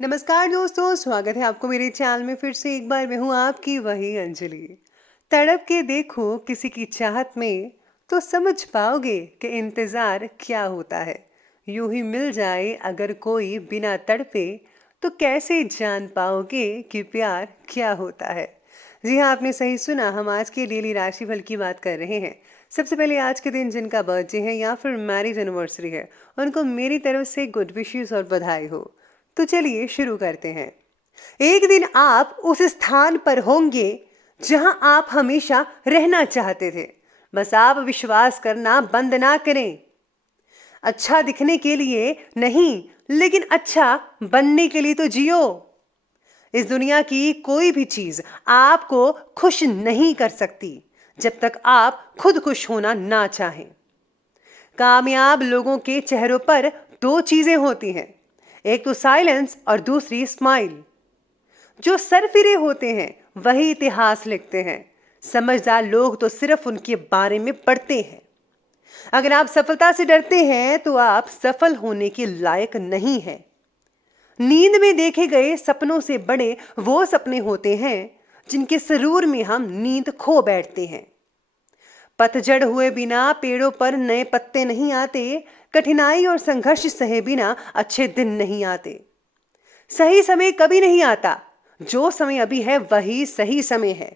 नमस्कार दोस्तों, स्वागत है आपको मेरे चैनल में फिर से एक बार। मैं हूँ आपकी वही अंजलि। तड़प के देखो किसी की चाहत में तो समझ पाओगे कि इंतज़ार क्या होता है। यूं ही मिल जाए अगर कोई बिना तड़पे तो कैसे जान पाओगे कि प्यार क्या होता है। जी हाँ, आपने सही सुना। हम आज के डेली राशिफल की बात कर रहे हैं। सबसे पहले आज के दिन जिनका बर्थडे है या फिर मैरिज एनिवर्सरी है, उनको मेरी तरफ से गुड विशेस और बधाई हो। तो चलिए शुरू करते हैं। एक दिन आप उस स्थान पर होंगे जहां आप हमेशा रहना चाहते थे। बस आप विश्वास करना बंद ना करें। अच्छा दिखने के लिए नहीं, लेकिन अच्छा बनने के लिए तो जियो। इस दुनिया की कोई भी चीज आपको खुश नहीं कर सकती जब तक आप खुद खुश होना ना चाहें। कामयाब लोगों के चेहरों पर दो चीजें होती हैं, एक तो साइलेंस और दूसरी स्माइल। जो सरफिरे होते हैं वही इतिहास लिखते हैं। समझदार लोग तो सिर्फ उनके बारे में पढ़ते हैं। अगर आप सफलता से डरते हैं तो आप सफल होने के लायक नहीं हैं। नींद में देखे गए सपनों से बड़े वो सपने होते हैं जिनके सरूर में हम नींद खो बैठते हैं। पतझड़ हुए बिना पेड़ों पर नए पत्ते नहीं आते। कठिनाई और संघर्ष सहे बिना अच्छे दिन नहीं आते। सही समय कभी नहीं आता। जो समय अभी है वही सही समय है।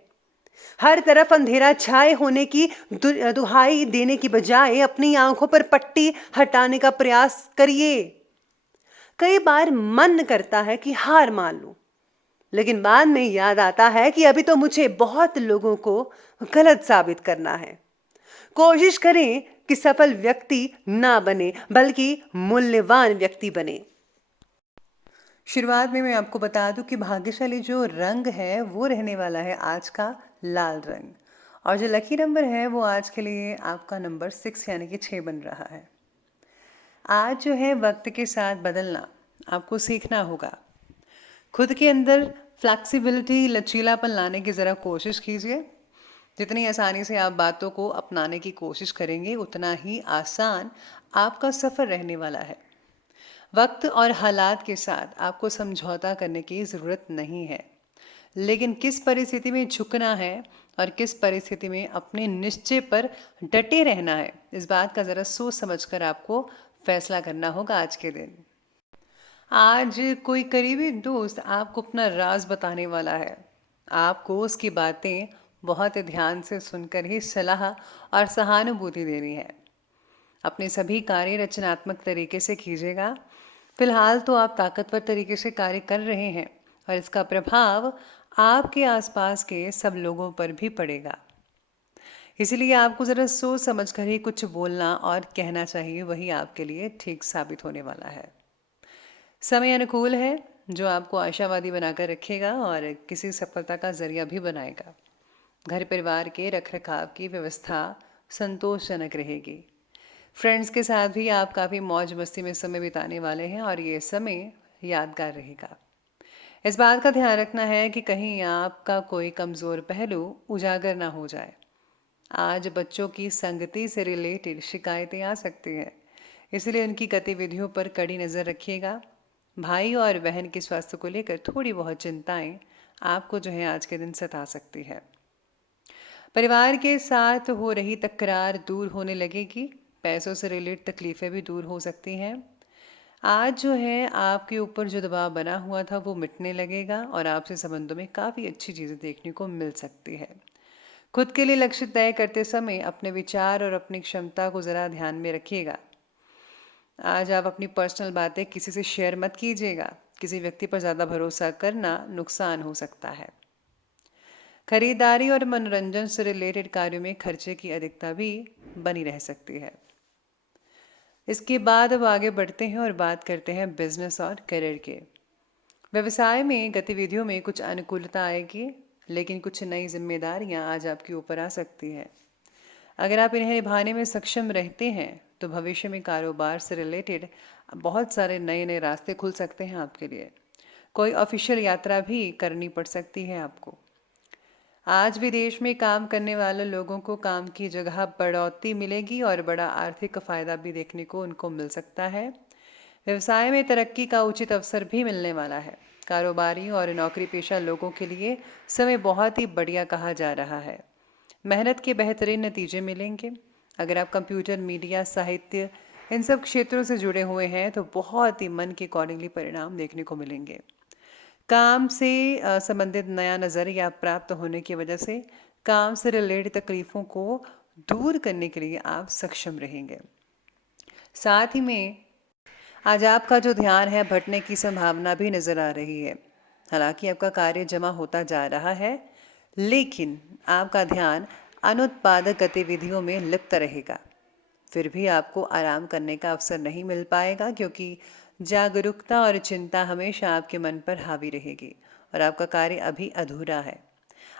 हर तरफ अंधेरा छाए होने की दुहाई देने की बजाय अपनी आंखों पर पट्टी हटाने का प्रयास करिए। कई बार मन करता है कि हार मान लूं, लेकिन बाद में याद आता है कि अभी तो मुझे बहुत लोगों को गलत साबित करना है। कोशिश करें कि सफल व्यक्ति ना बने बल्कि मूल्यवान व्यक्ति बने। शुरुआत में मैं आपको बता दूं कि भाग्यशाली जो रंग है वो रहने वाला है आज का लाल रंग। और जो लकी नंबर है वो आज के लिए आपका नंबर 6 यानी कि 6 बन रहा है। आज जो है वक्त के साथ बदलना आपको सीखना होगा। खुद के अंदर फ्लैक्सिबिलिटी, लचीलापन लाने की ज़रा कोशिश कीजिए। जितनी आसानी से आप बातों को अपनाने की कोशिश करेंगे उतना ही आसान आपका सफ़र रहने वाला है। वक्त और हालात के साथ आपको समझौता करने की ज़रूरत नहीं है, लेकिन किस परिस्थिति में झुकना है और किस परिस्थिति में अपने निश्चय पर डटे रहना है, इस बात का ज़रा सोच समझकर आपको फैसला करना होगा आज के दिन। आज कोई करीबी दोस्त आपको अपना राज बताने वाला है। आपको उसकी बातें बहुत ध्यान से सुनकर ही सलाह और सहानुभूति देनी है। अपने सभी कार्य रचनात्मक तरीके से कीजिएगा। फिलहाल तो आप ताकतवर तरीके से कार्य कर रहे हैं और इसका प्रभाव आपके आसपास के सब लोगों पर भी पड़ेगा। इसलिए आपको ज़रा सोच समझ कर ही कुछ बोलना और कहना चाहिए, वही आपके लिए ठीक साबित होने वाला है। समय अनुकूल है जो आपको आशावादी बनाकर रखेगा और किसी सफलता का जरिया भी बनाएगा। घर परिवार के रखरखाव की व्यवस्था संतोषजनक रहेगी। फ्रेंड्स के साथ भी आप काफ़ी मौज मस्ती में समय बिताने वाले हैं और ये समय यादगार रहेगा। इस बात का ध्यान रखना है कि कहीं आपका कोई कमज़ोर पहलू उजागर ना हो जाए। आज बच्चों की संगति से रिलेटेड शिकायतें आ सकती हैं, इसलिए उनकी गतिविधियों पर कड़ी नज़र रखिएगा। भाई और बहन के स्वास्थ्य को लेकर थोड़ी बहुत चिंताएं आपको जो है आज के दिन सता सकती है। परिवार के साथ हो रही तकरार दूर होने लगेगी। पैसों से रिलेटेड तकलीफ़ें भी दूर हो सकती हैं। आज जो है आपके ऊपर जो दबाव बना हुआ था वो मिटने लगेगा और आपसे संबंधों में काफ़ी अच्छी चीज़ें देखने को मिल सकती है। खुद के लिए लक्ष्य तय करते समय अपने विचार और अपनी क्षमता को ज़रा ध्यान में रखिएगा। आज आप अपनी पर्सनल बातें किसी से शेयर मत कीजिएगा। किसी व्यक्ति पर ज़्यादा भरोसा करना नुकसान हो सकता है। खरीदारी और मनोरंजन से रिलेटेड कार्यों में खर्चे की अधिकता भी बनी रह सकती है। इसके बाद अब आगे बढ़ते हैं और बात करते हैं बिजनेस और करियर के। व्यवसाय में गतिविधियों में कुछ अनुकूलता आएगी, लेकिन कुछ नई जिम्मेदारियां आज आपके ऊपर आ सकती हैं। अगर आप इन्हें निभाने में सक्षम रहते हैं तो भविष्य में कारोबार से रिलेटेड बहुत सारे नए नए रास्ते खुल सकते हैं आपके लिए। कोई ऑफिशियल यात्रा भी करनी पड़ सकती है आपको। आज विदेश में काम करने वाले लोगों को काम की जगह बढ़ोतरी मिलेगी और बड़ा आर्थिक फ़ायदा भी देखने को उनको मिल सकता है। व्यवसाय में तरक्की का उचित अवसर भी मिलने वाला है। कारोबारी और नौकरी पेशा लोगों के लिए समय बहुत ही बढ़िया कहा जा रहा है। मेहनत के बेहतरीन नतीजे मिलेंगे। अगर आप कंप्यूटर, मीडिया, साहित्य इन सब क्षेत्रों से जुड़े हुए हैं तो बहुत ही मन के अकॉर्डिंगली परिणाम देखने को मिलेंगे। काम से संबंधित नया नज़रिया प्राप्त होने की वजह से काम से रिलेटेड तकलीफ़ों को दूर करने के लिए आप सक्षम रहेंगे। साथ ही में आज आपका जो ध्यान है भटने की संभावना भी नज़र आ रही है। हालांकि आपका कार्य जमा होता जा रहा है, लेकिन आपका ध्यान अनुत्पादक गतिविधियों में लिप्त रहेगा। फिर भी आपको आराम करने का अवसर नहीं मिल पाएगा, क्योंकि जागरूकता और चिंता हमेशा आपके मन पर हावी रहेगी और आपका कार्य अभी अधूरा है।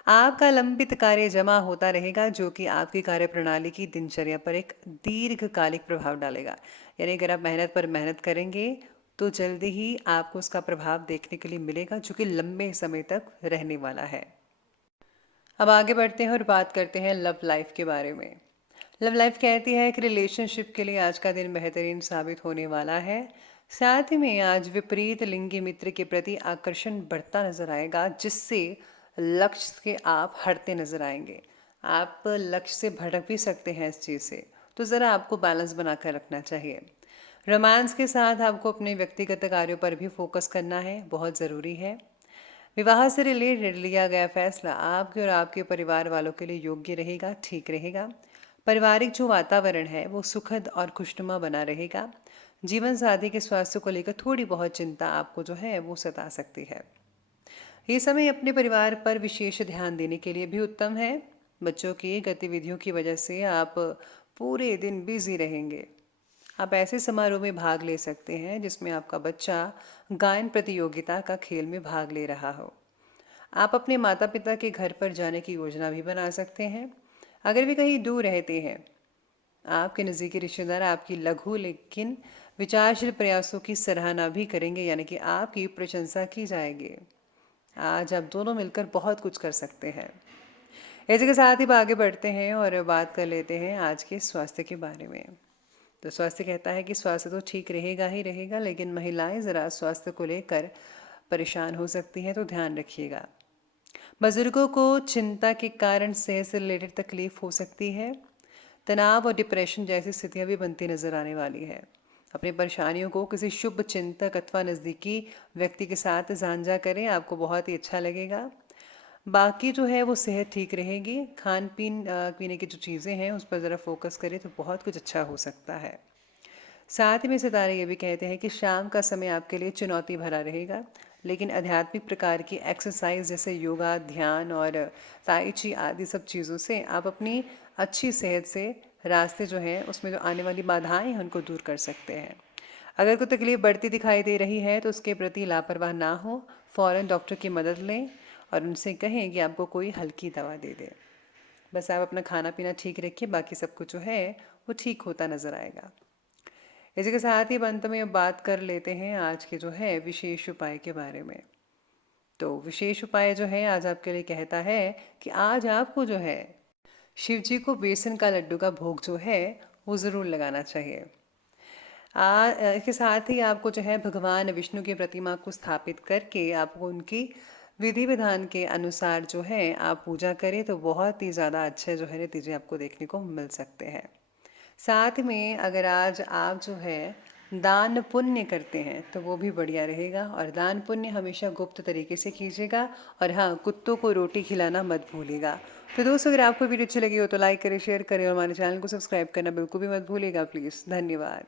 आपका लंबित कार्य जमा होता रहेगा, जो कि आपकी कार्य प्रणाली की दिनचर्या पर एक दीर्घकालिक प्रभाव डालेगा। यानी अगर आप मेहनत पर मेहनत करेंगे तो जल्दी ही आपको उसका प्रभाव देखने के लिए मिलेगा, जो कि लंबे समय तक रहने वाला है। अब आगे बढ़ते हैं और बात करते हैं लव लाइफ के बारे में। लव लाइफ कहती है कि रिलेशनशिप के लिए आज का दिन बेहतरीन साबित होने वाला है। साथ ही में आज विपरीत लिंगी मित्र के प्रति आकर्षण बढ़ता नजर आएगा, जिससे लक्ष्य के आप हटते नजर आएंगे। आप लक्ष्य से भटक भी सकते हैं इस चीज़ से, तो ज़रा आपको बैलेंस बनाकर रखना चाहिए। रोमांस के साथ आपको अपने व्यक्तिगत कार्यों पर भी फोकस करना है, बहुत ज़रूरी है। विवाह से रिलेटेड लिया गया फैसला आपके और आपके परिवार वालों के लिए योग्य रहेगा, ठीक रहेगा। पारिवारिक जो वातावरण है वो सुखद और खुशनुमा बना रहेगा। जीवन साथी के स्वास्थ्य को लेकर थोड़ी बहुत चिंता आपको जो है वो सता सकती है। ये समय अपने परिवार पर विशेष ध्यान देने के लिए भी उत्तम है। बच्चों की गतिविधियों की वजह से आप पूरे दिन बिजी रहेंगे। आप ऐसे समारोह में भाग ले सकते हैं जिसमें आपका बच्चा गायन प्रतियोगिता का खेल में भाग ले रहा हो। आप अपने माता पिता के घर पर जाने की योजना भी बना सकते हैं। अगर वे कहीं दूर रहते हैं, आपके नज़दीकी रिश्तेदार आपकी लघु लेकिन विचारशील प्रयासों की सराहना भी करेंगे, यानी कि आपकी प्रशंसा की जाएगी। आज आप दोनों मिलकर बहुत कुछ कर सकते हैं। इसी के साथ ही आगे बढ़ते हैं और बात कर लेते हैं आज के स्वास्थ्य के बारे में। तो स्वास्थ्य कहता है कि स्वास्थ्य तो ठीक रहेगा ही रहेगा, लेकिन महिलाएं ज़रा स्वास्थ्य को लेकर परेशान हो सकती हैं, तो ध्यान रखिएगा। बुजुर्गों को चिंता के कारण सेहत से रिलेटेड तकलीफ हो सकती है। तनाव और डिप्रेशन जैसी स्थितियां भी बनती नजर आने वाली है। अपनी परेशानियों को किसी शुभ चिंतक अथवा नज़दीकी व्यक्ति के साथ साझा करें, आपको बहुत ही अच्छा लगेगा। बाकी जो है वो सेहत ठीक रहेगी। खान पीन पीने की जो चीज़ें हैं उस पर ज़रा फोकस करें तो बहुत कुछ अच्छा हो सकता है। साथ ही में सितारे ये भी कहते हैं कि शाम का समय आपके लिए चुनौती भरा रहेगा, लेकिन आध्यात्मिक प्रकार की एक्सरसाइज जैसे योगा, ध्यान और ताई ची आदि सब चीज़ों से आप अपनी अच्छी सेहत से रास्ते जो हैं उसमें जो आने वाली बाधाएं हैं उनको दूर कर सकते हैं। अगर कोई तकलीफ बढ़ती दिखाई दे रही है तो उसके प्रति लापरवाह ना हो, फ़ौरन डॉक्टर की मदद लें और उनसे कहें कि आपको कोई हल्की दवा दे दे। बस आप अपना खाना पीना ठीक रखिए, बाकी सब कुछ जो है वो ठीक होता नज़र आएगा। इसी के साथ ही अंत में अब बात कर लेते हैं आज के जो है विशेष उपाय के बारे में। तो विशेष उपाय जो है आज आपके लिए कहता है कि आज आपको जो है शिव जी को बेसन का लड्डू का भोग जो है वो ज़रूर लगाना चाहिए। इसके साथ ही आपको जो है भगवान विष्णु की प्रतिमा को स्थापित करके आपको उनकी विधि विधान के अनुसार जो है आप पूजा करें तो बहुत ही ज़्यादा अच्छे जो है नतीजे आपको देखने को मिल सकते हैं। साथ में अगर आज आप जो है दान पुण्य करते हैं तो वो भी बढ़िया रहेगा, और दान पुण्य हमेशा गुप्त तरीके से कीजिएगा। और हाँ, कुत्तों को रोटी खिलाना मत भूलिएगा। तो दोस्तों, अगर आपको वीडियो अच्छी लगी हो तो लाइक करें, शेयर करें और हमारे चैनल को सब्सक्राइब करना बिल्कुल भी मत भूलिएगा प्लीज़। धन्यवाद।